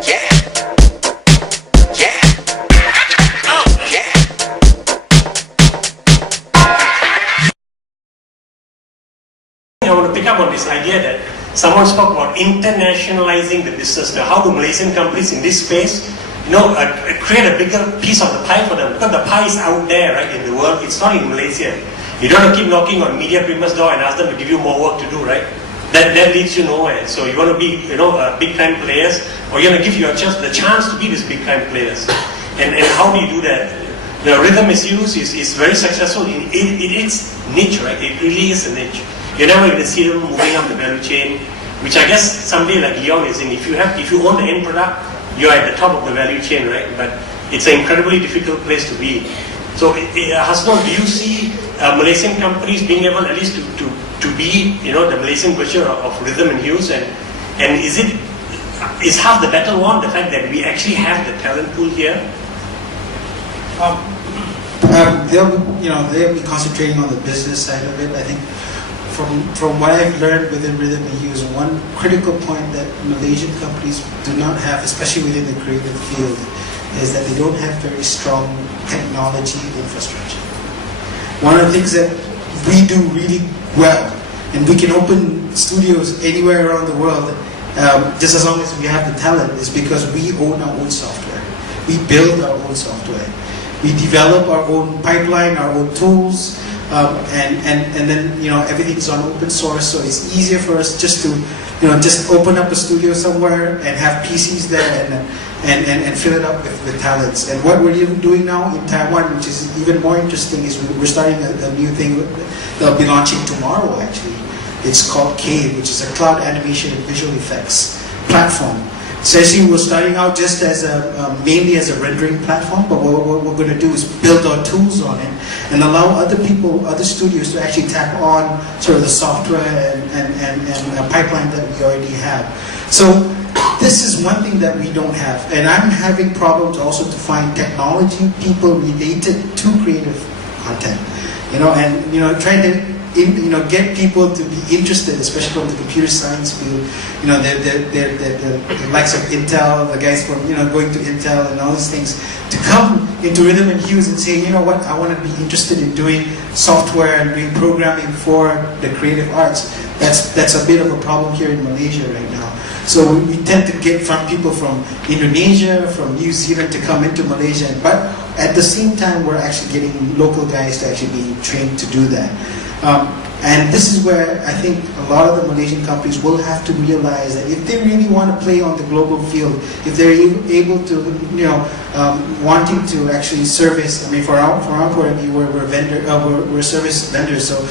I want to pick up on this idea that someone spoke about internationalizing the business. Now, how do Malaysian companies in this space, create a bigger piece of the pie for them? Because the pie is out there, right, in the world. It's not in Malaysia. You don't have to keep knocking on media premier's door and ask them to give you more work to do, right? That leads you nowhere. So you want to be, big time players, or you're going to give yourself the chance to be these big time players. And how do you do that? Rhythm is used is very successful. It's niche, right? It really is a niche. You're never going to see them moving up the value chain, which I guess somebody like Leon is in. If you own the end product, you're at the top of the value chain, right? But it's an incredibly difficult place to be. So, Hasnul, do you see Malaysian companies being able at least to be, the Malaysian version of Rhythm and Hues, and is half the battle won, the fact that we actually have the talent pool here? They'll be concentrating on the business side of it. I think from what I've learned within Rhythm and Hues, one critical point that Malaysian companies do not have, especially within the creative field, is that they don't have very strong technology infrastructure. One of the things that we do really well, and we can open studios anywhere around the world, just as long as we have the talent, is because we own our own software. We build our own software. We develop our own pipeline, our own tools, and then everything's on open source, so it's easier for us just to just open up a studio somewhere and have PCs there and fill it up with talents. And what we're even doing now in Taiwan, which is even more interesting, is we're starting a new thing that'll be launching tomorrow. Actually, it's called Cave, which is a cloud animation and visual effects platform. Essentially, we're starting out just as mainly as a rendering platform, but what we're going to do is build our tools on it and allow other studios to actually tap on sort of the software and a pipeline that we already have. So this is one thing that we don't have, and I'm having problems also to find technology people related to creative content, trying to get people to be interested, especially from the computer science field. The likes of Intel, the guys from going to Intel and all these things, to come into Rhythm and Hues and say, you know what, I want to be interested in doing software and doing programming for the creative arts. That's a bit of a problem here in Malaysia right now. So we tend to get people from Indonesia, from New Zealand to come into Malaysia, but at the same time we're actually getting local guys to actually be trained to do that. And this is where I think a lot of the Malaysian companies will have to realize that if they really want to play on the global field, if they're able to, wanting to actually service. I mean, for our point of view, we're service vendors, so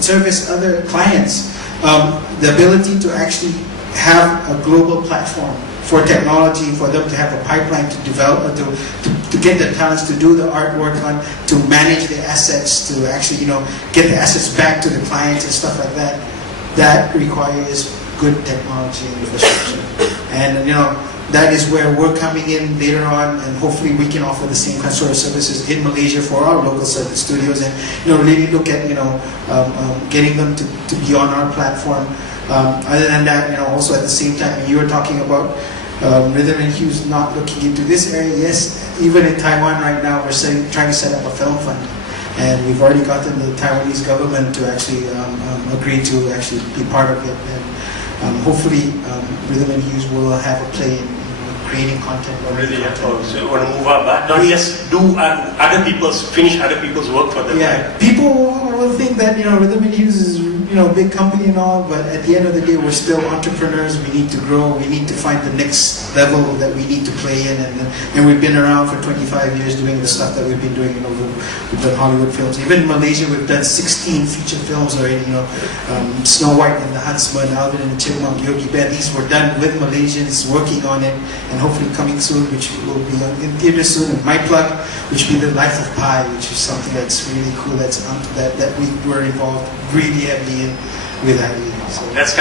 service other clients. The ability to actually have a global platform for technology, for them to have a pipeline to develop, to get the talents to do the artwork on, to manage the assets, to actually get the assets back to the clients and stuff like that. That requires good technology and infrastructure, and that is where we're coming in later on, and hopefully we can offer the same kind of sort of services in Malaysia for our local studios, and really look at getting them to be on our platform. Other than that, also at the same time, you were talking about Rhythm and Hues not looking into this area. Yes, even in Taiwan right now, we're trying to set up a film fund, and we've already gotten the Taiwanese government to actually agree to actually be part of it. And hopefully, Rhythm and Hues will have a play in creating content. Really, so you want to move up, but not just do finish other people's work for them. Yeah, right? People will think that Rhythm and Hues is a big company and all, but at the end of the day, we're still entrepreneurs. We need to grow. We need to find the next level that we need to play in, and we've been around for 25 years doing the stuff that we've been doing. We've done Hollywood films. Even in Malaysia, we've done 16 feature films already. Snow White and the Huntsman, Alvin and the Chipmunk, Yogi Bear. These were done with Malaysians working on it, and hopefully coming soon, which will be in theaters soon. And my plug, which will be The Life of Pi, which is something that's really cool. That we were involved really heavily in with that. So that's